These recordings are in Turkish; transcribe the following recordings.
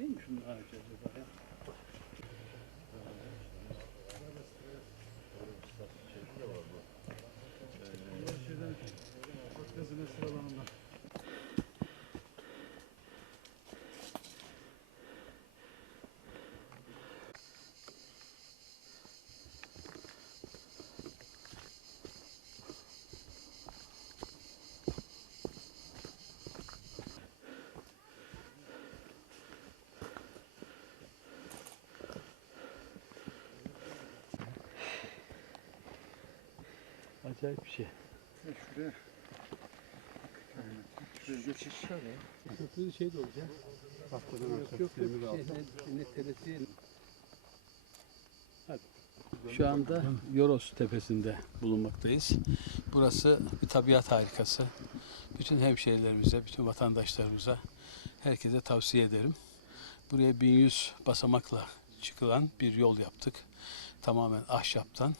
Menschenrechte sogar. Ja. Acayip bir şey. Ya Şuraya. Şuraya geçiş şöyle. Köprü şey de olacak. Haftadan Yok yok yok. Şey, teresi. Hadi. Şu anda Yoros tepesinde bulunmaktayız. Burası bir tabiat harikası. Bütün hemşehrilerimize, bütün vatandaşlarımıza, herkese tavsiye ederim. Buraya 1100 basamakla çıkılan bir yol yaptık. Tamamen ahşaptan,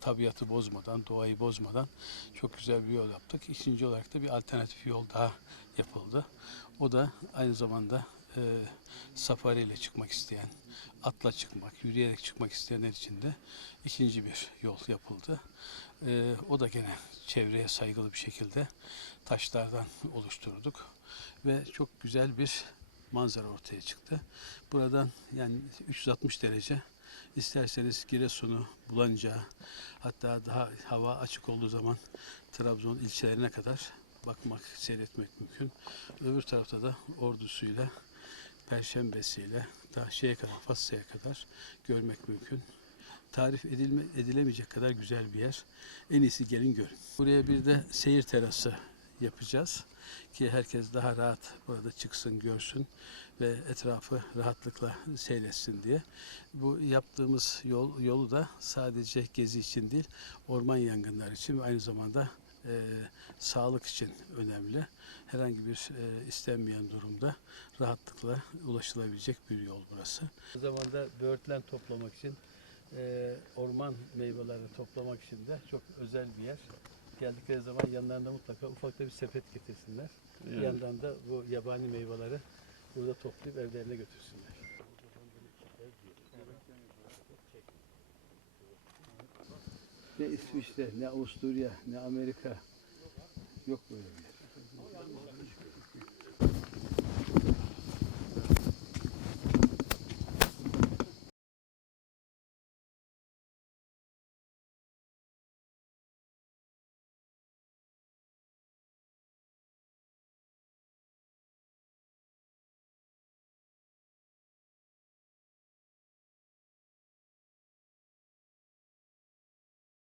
tabiatı bozmadan, doğayı bozmadan çok güzel bir yol yaptık. İkinci olarak da bir alternatif yol daha yapıldı. O da aynı zamanda e, safari ile çıkmak isteyen, atla çıkmak, yürüyerek çıkmak isteyenler için de ikinci bir yol yapıldı. E, o da gene çevreye saygılı bir şekilde taşlardan oluşturduk ve çok güzel bir manzara ortaya çıktı. Buradan yani 360 derece isterseniz Giresun'u, Bulanca hatta daha hava açık olduğu zaman Trabzon ilçelerine kadar bakmak, seyretmek mümkün. Öbür tarafta da ordusuyla, perşembesiyle daha şeye kadar, Fassa'ya kadar görmek mümkün. Tarif edilme, edilemeyecek kadar güzel bir yer. En iyisi gelin görün. Buraya bir de seyir terası yapacağız ki herkes daha rahat burada çıksın, görsün ve etrafı rahatlıkla seyretsin diye. Bu yaptığımız yol yolu da sadece gezi için değil, orman yangınları için ve aynı zamanda e, sağlık için önemli. Herhangi bir e, istenmeyen durumda rahatlıkla ulaşılabilecek bir yol burası. O zamanda böğürtlen toplamak için, e, orman meyvelerini toplamak için de çok özel bir yer. Geldikleri zaman yanlarında mutlaka ufak da bir sepet getirsinler. Bir yandan da bu yabani meyveleri burada toplayıp evlerine götürsünler. Ne İsviçre, ne Avusturya, ne Amerika yok böyle bir yer.